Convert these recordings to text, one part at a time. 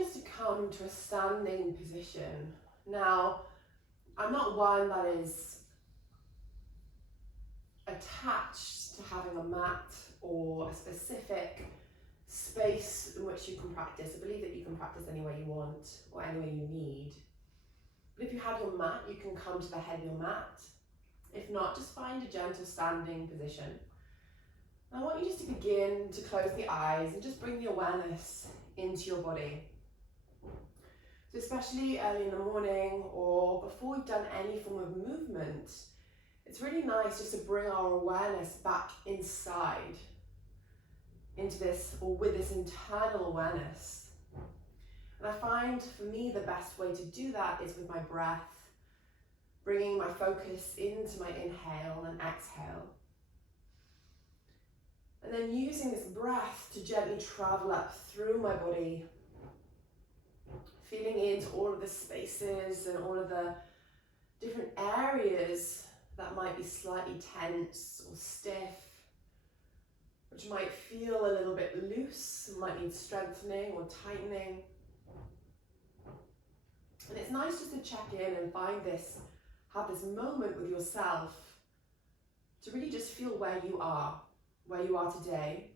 just to come to a standing position. Now, I'm not one that is attached to having a mat or a specific space in which you can practice. I believe that you can practice anywhere you want or anywhere you need. But if you have your mat, you can come to the head of your mat. If not, just find a gentle standing position. I want you just to begin to close the eyes and just bring the awareness into your body. So especially early in the morning or before we've done any form of movement, it's really nice just to bring our awareness back inside, into this, or with this internal awareness. And I find for me the best way to do that is with my breath, bringing my focus into my inhale and exhale. And then using this breath to gently travel up through my body, feeling into all of the spaces and all of the different areas that might be slightly tense or stiff, which might feel a little bit loose, might need strengthening or tightening. And it's nice just to check in and have this moment with yourself to really just feel where you are today.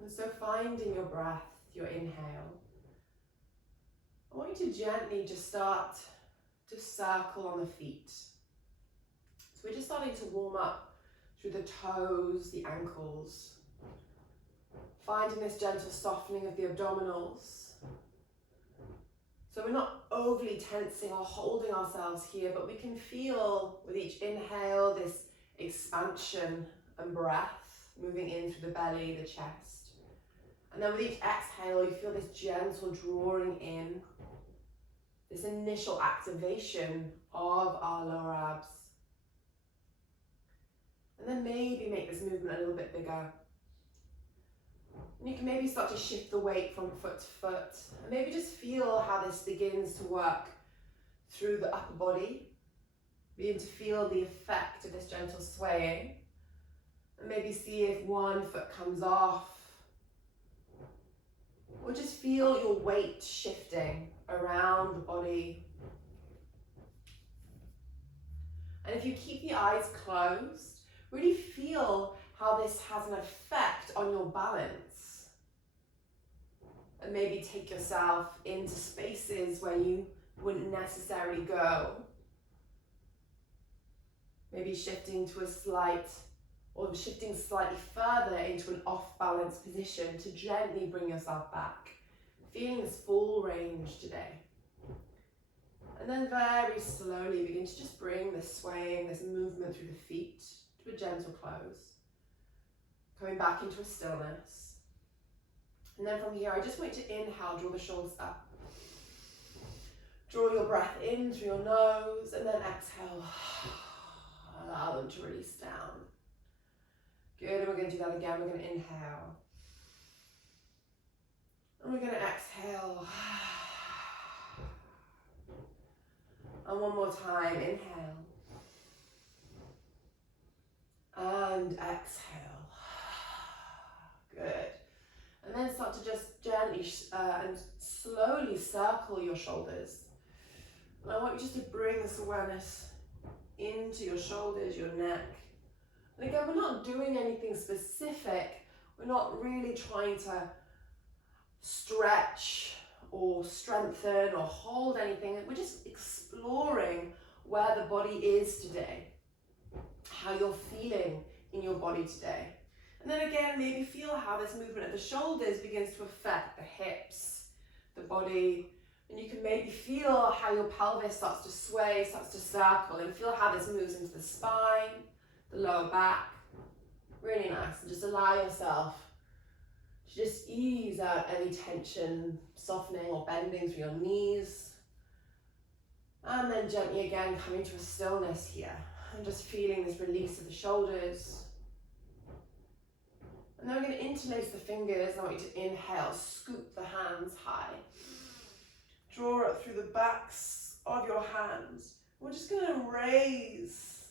And so finding your breath, your inhale, I want you to gently just start to circle on the feet. So we're just starting to warm up through the toes, the ankles, finding this gentle softening of the abdominals. So we're not overly tensing or holding ourselves here, but we can feel with each inhale this expansion and breath moving in through the belly, the chest. And then with each exhale, you feel this gentle drawing in, this initial activation of our lower abs. And then maybe make this movement a little bit bigger. And you can maybe start to shift the weight from foot to foot. And maybe just feel how this begins to work through the upper body. Begin to feel the effect of this gentle swaying. And maybe see if one foot comes off. Or just feel your weight shifting around the body. And if you keep the eyes closed, really feel how this has an effect on your balance. And maybe take yourself into spaces where you wouldn't necessarily go. Maybe shifting slightly further into an off-balance position to gently bring yourself back. Feeling this full range today. And then very slowly begin to just bring this swaying, this movement through the feet to a gentle close. Coming back into a stillness. And then from here, I just want you to inhale, draw the shoulders up. Draw your breath in through your nose and then exhale. Allow them to release down. Good, and we're going to do that again. We're going to inhale. And we're going to exhale. And one more time, inhale. And exhale. Good. And then start to just gently and slowly circle your shoulders. And I want you just to bring this awareness into your shoulders, your neck. And again, we're not doing anything specific. We're not really trying to stretch or strengthen or hold anything. We're just exploring where the body is today, how you're feeling in your body today. And then again, maybe feel how this movement of the shoulders begins to affect the hips, the body. And you can maybe feel how your pelvis starts to sway, starts to circle, and feel how this moves into the spine, the lower back. Really nice. And just allow yourself to just ease out any tension, softening or bending through your knees. And then gently again coming to a stillness here. And just feeling this release of the shoulders. And then we're going to interlace the fingers. I want you to inhale, scoop the hands high. Draw up through the backs of your hands. We're just going to raise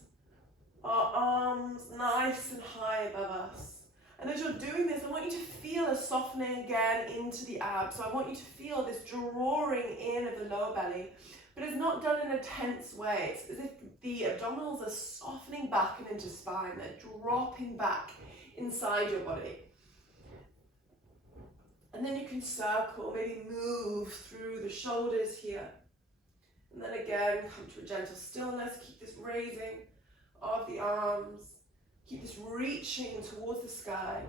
our arms nice and high above us. And as you're doing this, I want you to feel a softening again into the abs. So I want you to feel this drawing in of the lower belly, but it's not done in a tense way. It's as if the abdominals are softening back and into spine. They're dropping back inside your body. And then you can circle, maybe move through the shoulders here. And then again, come to a gentle stillness. Keep this raising of the arms. Keep this reaching towards the sky.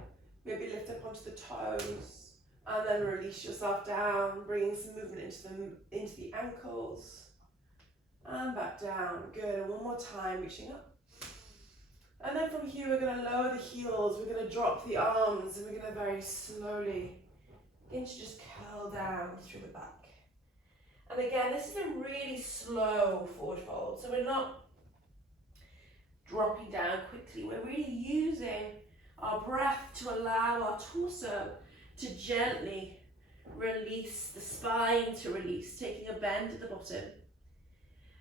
Maybe lift up onto the toes. And then release yourself down, bringing some movement into the ankles. And back down. Good. And one more time, reaching up. And then from here, we're going to lower the heels. We're going to drop the arms. And we're going to very slowly begin to just curl down through the back. And again, this is a really slow forward fold. So we're not dropping down quickly. We're really using our breath to allow our torso to gently release, the spine to release, taking a bend at the bottom.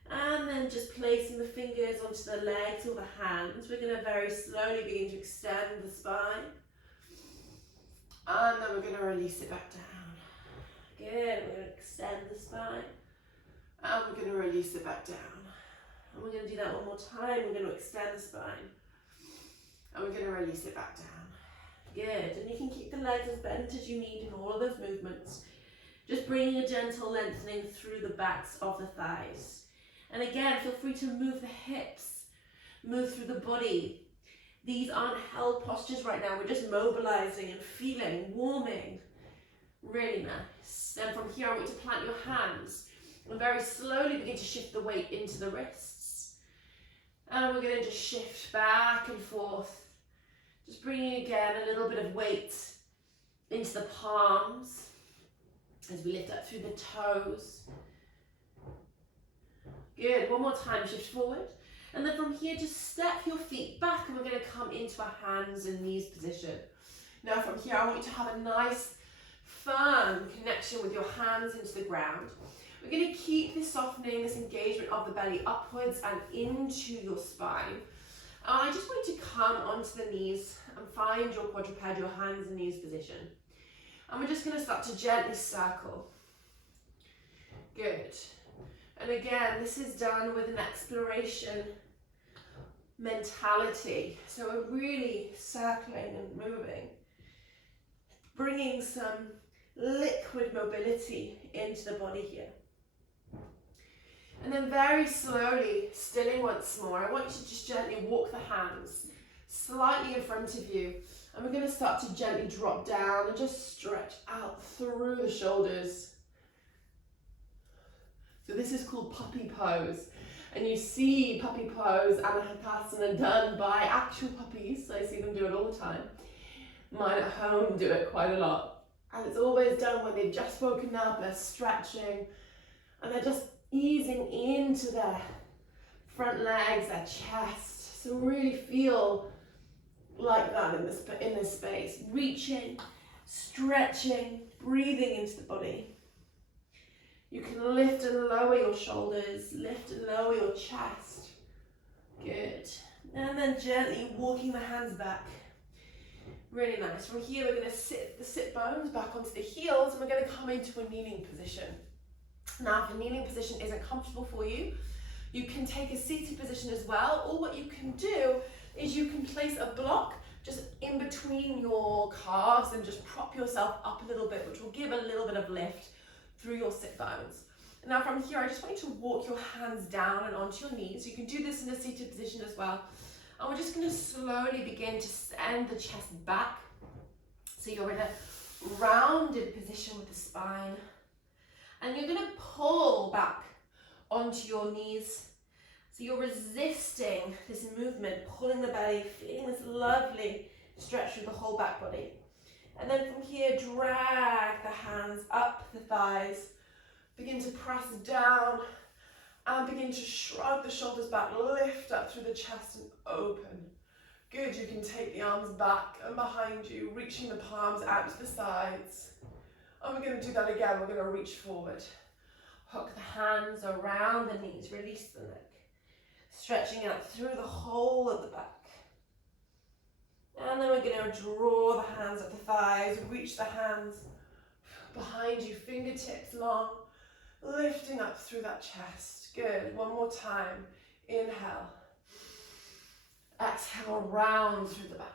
And then just placing the fingers onto the legs or the hands. We're going to very slowly begin to extend the spine. And then we're going to release it back down. Good, we're going to extend the spine. And we're going to release it back down. And we're going to do that one more time. We're going to extend the spine. And we're going to release it back down. Good, and you can keep the legs as bent as you need in all of those movements. Just bringing a gentle lengthening through the backs of the thighs. And again, feel free to move the hips, move through the body. These aren't held postures right now. We're just mobilizing and feeling, warming. Really nice. Then from here, I want you to plant your hands and very slowly begin to shift the weight into the wrists. And we're going to just shift back and forth. Just bringing again a little bit of weight into the palms as we lift up through the toes. Good, one more time, shift forward. And then from here, just step your feet back and we're going to come into a hands and knees position. Now from here, I want you to have a nice, firm connection with your hands into the ground. We're going to keep this softening, this engagement of the belly upwards and into your spine. I just want you to come onto the knees and find your quadruped, your hands and knees position. And we're just going to start to gently circle. Good. And again, this is done with an exploration mentality. So we're really circling and moving, bringing some liquid mobility into the body here. And then very slowly, stilling once more, I want you to just gently walk the hands slightly in front of you. And we're going to start to gently drop down and just stretch out through the shoulders. So this is called puppy pose. And you see puppy pose, Anahasana, done by actual puppies. I see them do it all the time. Mine at home do it quite a lot. And it's always done when they've just woken up, they're stretching, and they're just easing into their front legs, their chest. So really feel like that in this space. Reaching, stretching, breathing into the body. You can lift and lower your shoulders, lift and lower your chest. Good. And then gently walking the hands back. Really nice. From here, we're going to sit the sit bones back onto the heels and we're going to come into a kneeling position. Now, if a kneeling position isn't comfortable for you, you can take a seated position as well, or what you can do is you can place a block just in between your calves and just prop yourself up a little bit, which will give a little bit of lift through your sit bones. Now from here, I just want you to walk your hands down and onto your knees. You can do this in a seated position as well. And we're just going to slowly begin to send the chest back. So you're in a rounded position with the spine. And you're going to pull back onto your knees. So you're resisting this movement, pulling the belly, feeling this lovely stretch through the whole back body. And then from here, drag the hands up the thighs. Begin to press down and begin to shrug the shoulders back, lift up through the chest and open. Good, you can take the arms back and behind you, reaching the palms out to the sides. And we're going to do that again. We're going to reach forward. Hook the hands around the knees, release the neck. Stretching out through the whole of the back. And then we're going to draw the hands up the thighs, reach the hands behind you, fingertips long, lifting up through that chest. Good. One more time. Inhale. Exhale, round through the back.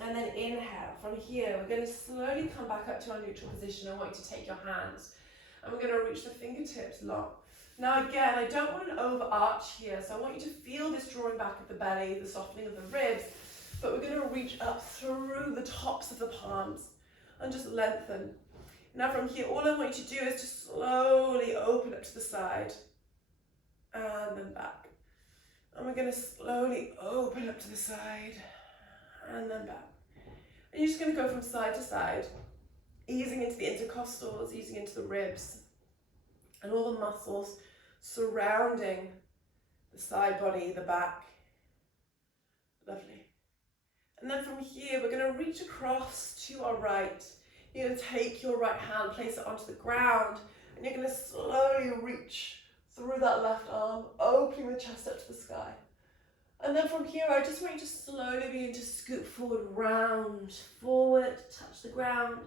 And then inhale. From here, we're going to slowly come back up to our neutral position. I want you to take your hands and we're going to reach the fingertips long. Now again, I don't want an overarch here, so I want you to feel this drawing back of the belly, the softening of the ribs, but we're going to reach up through the tops of the palms and just lengthen. Now from here, all I want you to do is just slowly open up to the side and then back. And we're going to slowly open up to the side and then back. And you're just going to go from side to side, easing into the intercostals, easing into the ribs, and all the muscles surrounding the side body, the back. Lovely. And then from here, we're going to reach across to our right. You're going to take your right hand, place it onto the ground, and you're going to slowly reach through that left arm, opening the chest up to the sky. And then from here, I just want you to slowly begin to scoop forward, round, forward, touch the ground,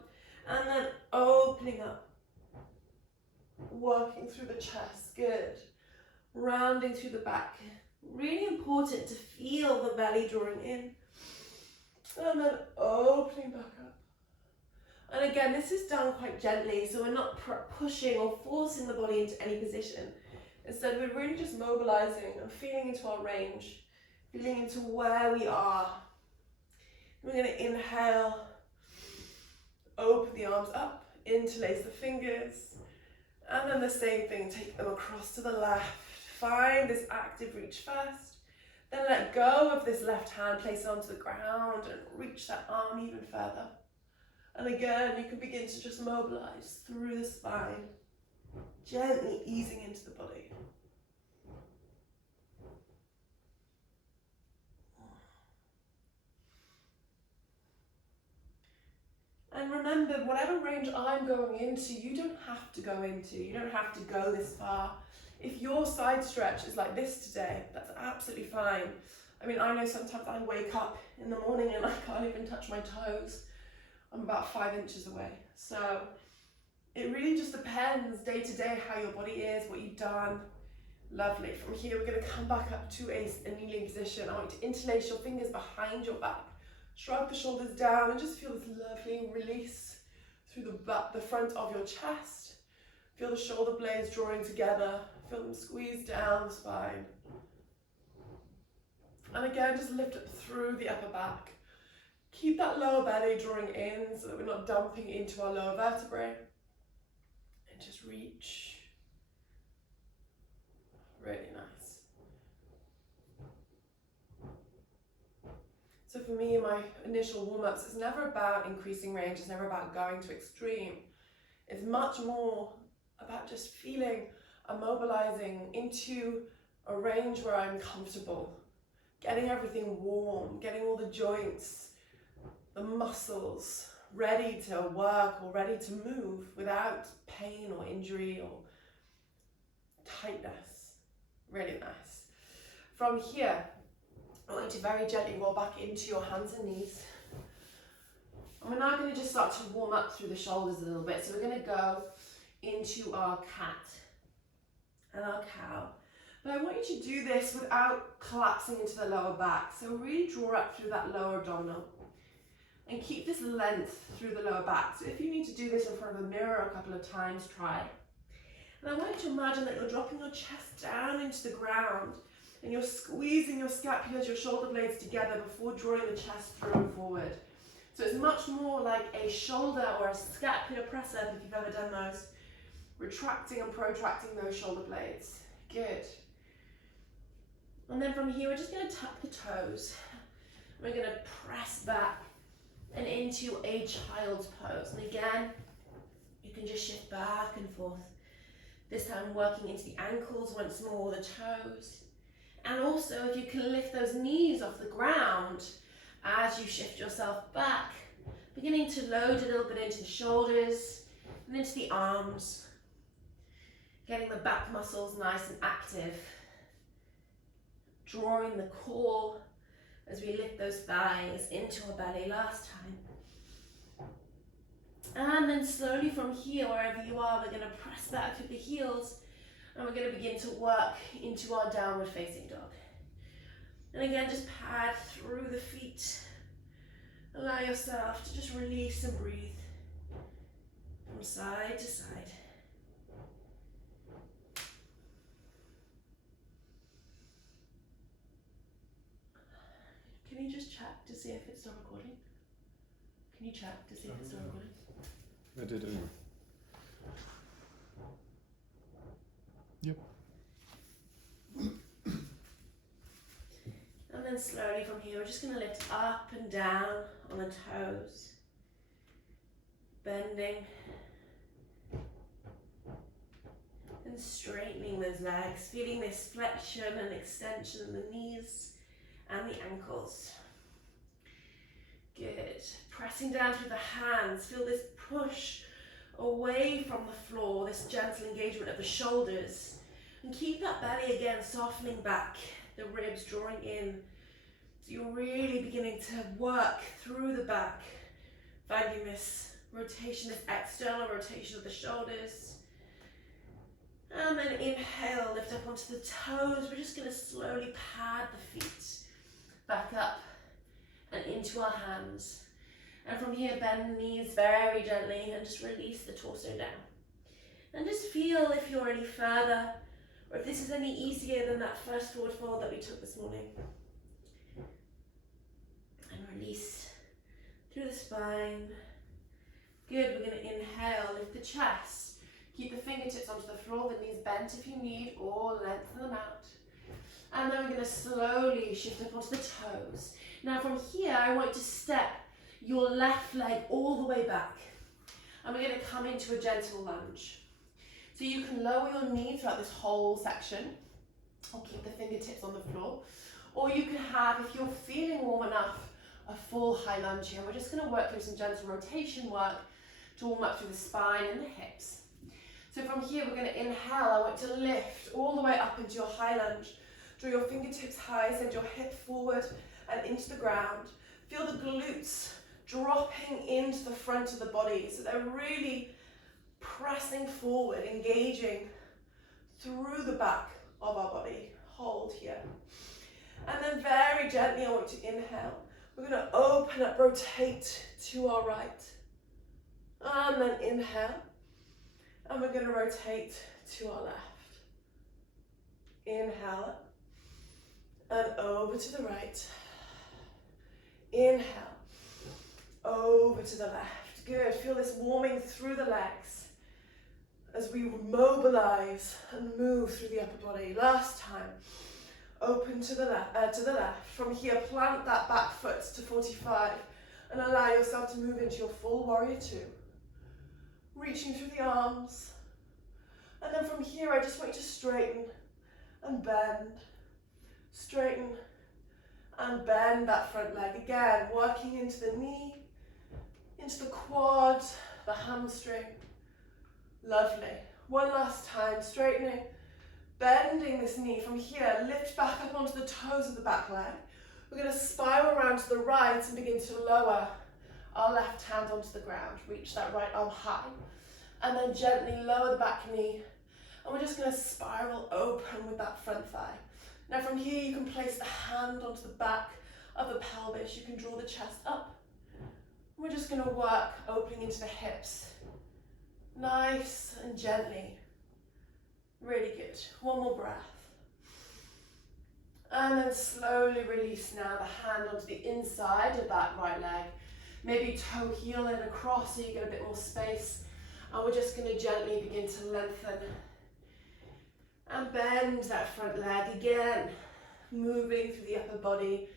and then opening up, working through the chest. Good. Rounding through the back. Really important to feel the belly drawing in. And then opening back up. And again, this is done quite gently, so we're not pushing or forcing the body into any position. Instead, we're really just mobilizing and feeling into our range, feeling into where we are. We're going to inhale, open the arms up, interlace the fingers, and then the same thing, take them across to the left. Find this active reach first, then let go of this left hand, place it onto the ground and reach that arm even further. And again, you can begin to just mobilize through the spine, gently easing into the body. And remember, whatever range I'm going into, you don't have to go into. You don't have to go this far. If your side stretch is like this today, that's absolutely fine. I mean, I know sometimes I wake up in the morning and I can't even touch my toes. I'm about 5 inches away. So it really just depends day to day how your body is, what you've done. Lovely. From here, we're going to come back up to a kneeling position. I want you to interlace your fingers behind your back. Shrug the shoulders down and just feel this lovely release through the front of your chest. Feel the shoulder blades drawing together. Feel them squeeze down the spine. And again, just lift up through the upper back. Keep that lower belly drawing in so that we're not dumping into our lower vertebrae. And just reach. Really nice. So for me, my initial warm-ups, it's never about increasing range, it's never about going to extreme. It's much more about just feeling and mobilizing into a range where I'm comfortable, getting everything warm, getting all the joints, the muscles ready to work or ready to move without pain or injury or tightness. Really nice. From here, I want you to very gently roll back into your hands and knees. And we're now going to just start to warm up through the shoulders a little bit. So we're going to go into our cat and our cow. But I want you to do this without collapsing into the lower back. So really draw up through that lower abdominal and keep this length through the lower back. So if you need to do this in front of a mirror a couple of times, try. And I want you to imagine that you're dropping your chest down into the ground and you're squeezing your scapulas, your shoulder blades together before drawing the chest through and forward. So it's much more like a shoulder or a scapular press up if you've ever done those. Retracting and protracting those shoulder blades. Good. And then from here, we're just going to tuck the toes. We're going to press back and into a child's pose. And again, you can just shift back and forth. This time working into the ankles once more, the toes. And also, if you can lift those knees off the ground as you shift yourself back, beginning to load a little bit into the shoulders and into the arms. Getting the back muscles nice and active. Drawing the core as we lift those thighs into our belly last time. And then slowly from here, wherever you are, we're going to press back through the heels and we're going to begin to work into our downward facing dog. And again, just pad through the feet. Allow yourself to just release and breathe from side to side. Can you just check to see if it's still recording? Can you check to see if it's still recording? I did anyway. Yep. And then slowly from here, we're just going to lift up and down on the toes. Bending. And straightening those legs, feeling this flexion and extension in the knees and the ankles. Good. Pressing down through the hands, feel this push away from the floor, this gentle engagement of the shoulders. And keep that belly again softening back, the ribs drawing in. So you're really beginning to work through the back, finding this rotation, this external rotation of the shoulders. And then inhale, lift up onto the toes. We're just going to slowly pad the feet back up and into our hands. And from here, bend the knees very gently and just release the torso down. And just feel if you're any further or if this is any easier than that first forward fold that we took this morning. And release through the spine. Good, we're going to inhale, lift the chest. Keep the fingertips onto the floor, the knees bent if you need, or lengthen them out. And then we're going to slowly shift up onto the toes. Now from here, I want you to step your left leg all the way back. And we're going to come into a gentle lunge. So you can lower your knee throughout this whole section, or keep the fingertips on the floor. Or you can have, if you're feeling warm enough, a full high lunge here. We're just going to work through some gentle rotation work to warm up through the spine and the hips. So from here, we're going to inhale. I want to lift all the way up into your high lunge. Draw your fingertips high, send your hip forward and into the ground. Feel the glutes dropping into the front of the body. So they're really pressing forward, engaging through the back of our body. Hold here. And then very gently, I want you to inhale. We're going to open up, rotate to our right. And then inhale. And we're going to rotate to our left. Inhale and over to the right. Inhale, over to the left. Good, feel this warming through the legs as we mobilize and move through the upper body. Last time, open to the left. From here, plant that back foot to 45 and allow yourself to move into your full warrior two. Reaching through the arms. And then from here, I just want you to straighten and bend. Straighten and bend that front leg. Again, working into the knee, into the quad, the hamstring. Lovely. One last time, straightening, bending this knee. From here, lift back up onto the toes of the back leg. We're going to spiral around to the right and begin to lower our left hand onto the ground. Reach that right arm high. And then gently lower the back knee. And we're just going to spiral open with that front thigh. Now from here, you can place the hand onto the back of the pelvis. You can draw the chest up. We're just going to work opening into the hips. Nice and gently. Really good. One more breath. And then slowly release now the hand onto the inside of that right leg. Maybe toe heel in across so you get a bit more space. And we're just going to gently begin to lengthen and bend that front leg again, moving through the upper body,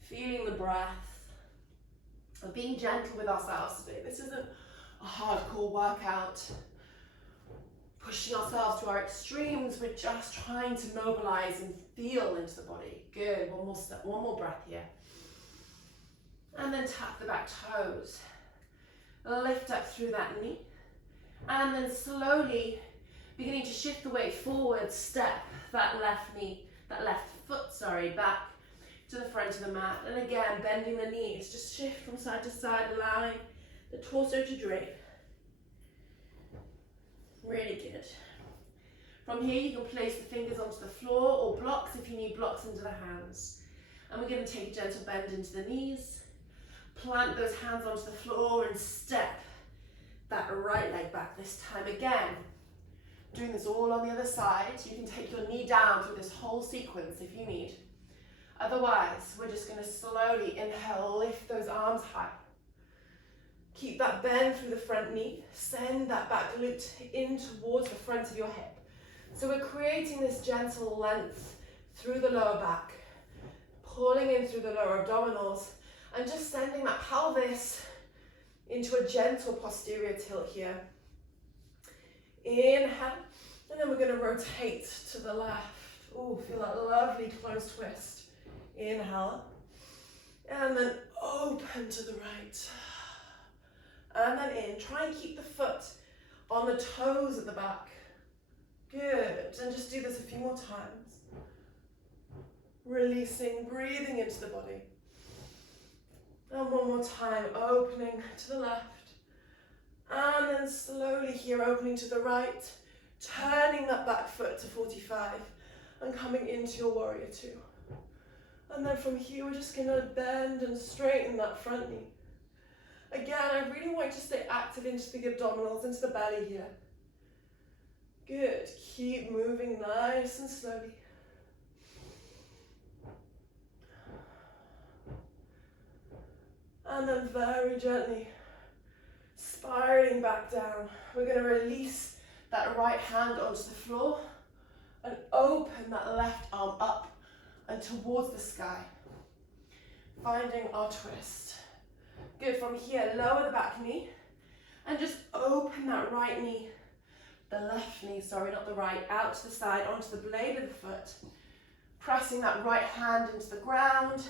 feeling the breath, and being gentle with ourselves today. This isn't a hardcore workout, pushing ourselves to our extremes. We're just trying to mobilize and feel into the body. Good, one more step, one more breath here. And then tuck the back toes. Lift up through that knee. And then slowly Beginning to shift the weight forward, step that left foot, back to the front of the mat. And again, bending the knees, just shift from side to side, allowing the torso to drape. Really good. From here, you can place the fingers onto the floor or blocks if you need blocks into the hands. And we're going to take a gentle bend into the knees. Plant those hands onto the floor and step that right leg back this time. Again, doing this all on the other side. You can take your knee down through this whole sequence if you need. Otherwise, we're just going to slowly inhale, lift those arms high. Keep that bend through the front knee. Send that back glute in towards the front of your hip. So we're creating this gentle length through the lower back, pulling in through the lower abdominals, and just sending that pelvis into a gentle posterior tilt here. Inhale, and then we're going to rotate to the left. Oh, feel that lovely close twist. Inhale, and then open to the right. And then in. Try and keep the foot on the toes at the back. Good. And just do this a few more times. Releasing, breathing into the body. And one more time, opening to the left. And then slowly here, opening to the right. Turning that back foot to 45. And coming into your warrior two. And then from here, we're just going to bend and straighten that front knee. Again, I really want you to stay active into the abdominals, into the belly here. Good. Keep moving nice and slowly. And then very gently, spiraling back down. We're going to release that right hand onto the floor and open that left arm up and towards the sky. Finding our twist. Good, from here, lower the back knee and just open that right knee, the left knee, not the right, out to the side, onto the blade of the foot. Pressing that right hand into the ground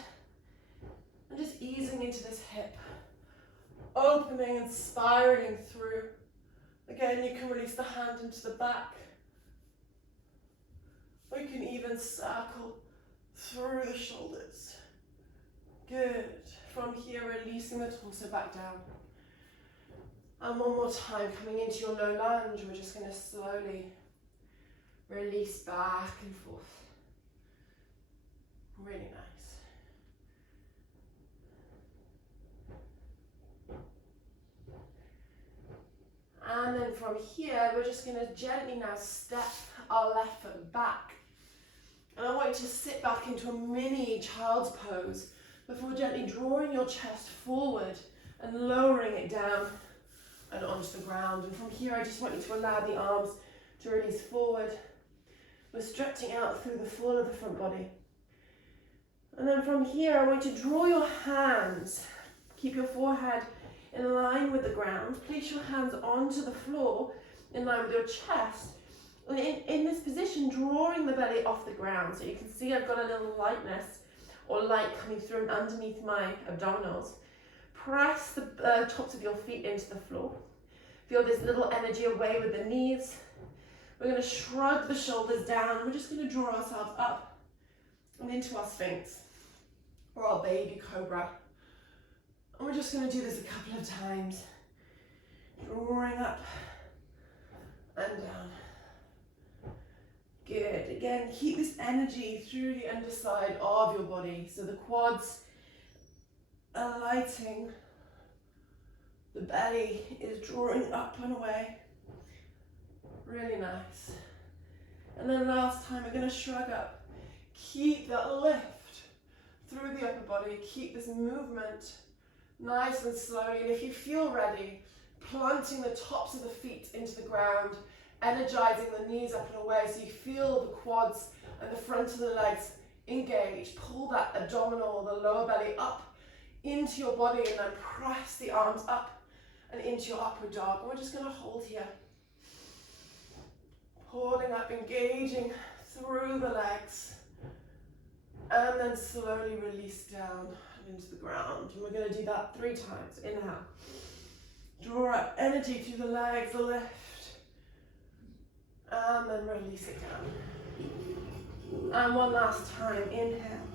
and just easing into this hip. Opening and spiraling through. Again, you can release the hand into the back. Or you can even circle through the shoulders. Good. From here, releasing the torso back down. And one more time, coming into your low lunge, we're just going to slowly release back and forth. Really nice. And then from here, we're just going to gently now step our left foot back. And I want you to sit back into a mini child's pose before gently drawing your chest forward and lowering it down and onto the ground. And from here, I just want you to allow the arms to release forward. We're stretching out through the full of the front body. And then from here, I want you to draw your hands. Keep your forehead in line with the ground. Place your hands onto the floor in line with your chest. And in this position, drawing the belly off the ground. So you can see I've got a little lightness or light coming through and underneath my abdominals. Press the tops of your feet into the floor. Feel this little energy away with the knees. We're going to shrug the shoulders down. We're just going to draw ourselves up and into our Sphinx or our baby cobra. And we're just going to do this a couple of times. Drawing up and down. Good. Again, keep this energy through the underside of your body. So the quads are lighting. The belly is drawing up and away. Really nice. And then last time, we're going to shrug up. Keep that lift through the upper body. Keep this movement nice and slowly. And if you feel ready, planting the tops of the feet into the ground, energizing the knees up and away so you feel the quads and the front of the legs engage. Pull that abdominal, the lower belly up into your body and then press the arms up and into your upward dog. And we're just going to hold here. Pulling up, engaging through the legs. And then slowly release down into the ground. And we're going to do that 3 times. Inhale. Draw up energy through the legs, the lift. And then release it down. And one last time, inhale.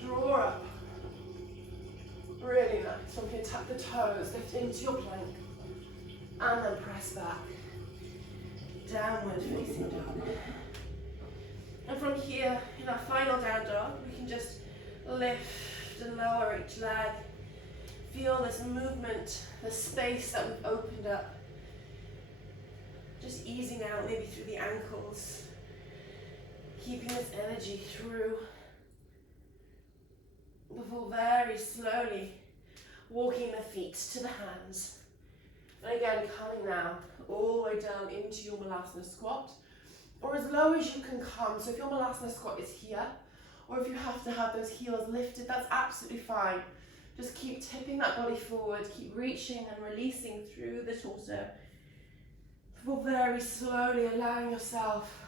Draw up. Really nice. From here, tap the toes, lift into your plank. And then press back. Downward facing dog. And from here, in our final down dog, we can just lift and lower each leg. Feel this movement, the space that we've opened up. Just easing out maybe through the ankles. Keeping this energy through. Before very slowly walking the feet to the hands. And again, coming now all the way down into your Malasana squat, or as low as you can come. So if your Malasana squat is here, or if you have to have those heels lifted, that's absolutely fine. Just keep tipping that body forward, keep reaching and releasing through the torso, before very slowly allowing yourself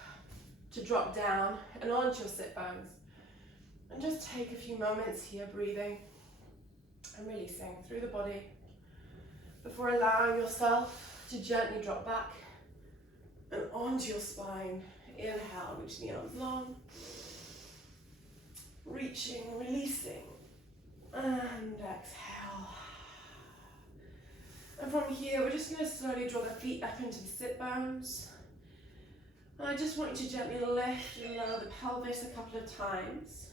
to drop down and onto your sit bones. And just take a few moments here, breathing and releasing through the body, before allowing yourself to gently drop back and onto your spine. Inhale, reach the arms long. Reaching, releasing, and exhale. And from here, we're just going to slowly draw the feet back into the sit bones. And I just want you to gently lift and lower the pelvis a couple of times.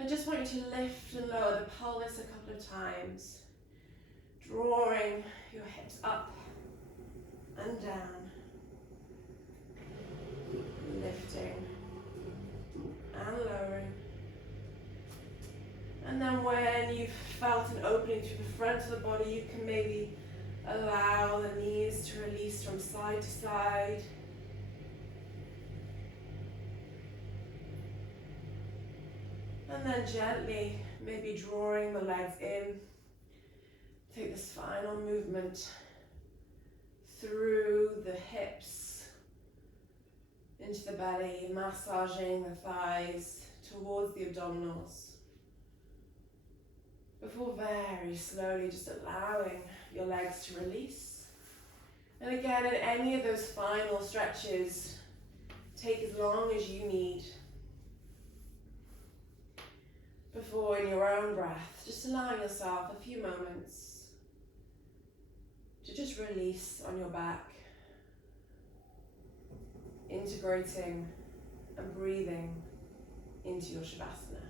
I just want you to lift and lower the pelvis a couple of times, drawing your hips up and down, lifting and lowering. And then when you've felt an opening through the front of the body, you can maybe allow the knees to release from side to side. And then gently, maybe drawing the legs in. Take this final movement through the hips, into the belly, massaging the thighs towards the abdominals. Before very slowly just allowing your legs to release. And again, in any of those final stretches, take as long as you need. Before, in your own breath, just allowing yourself a few moments to just release on your back, integrating and breathing into your Shavasana.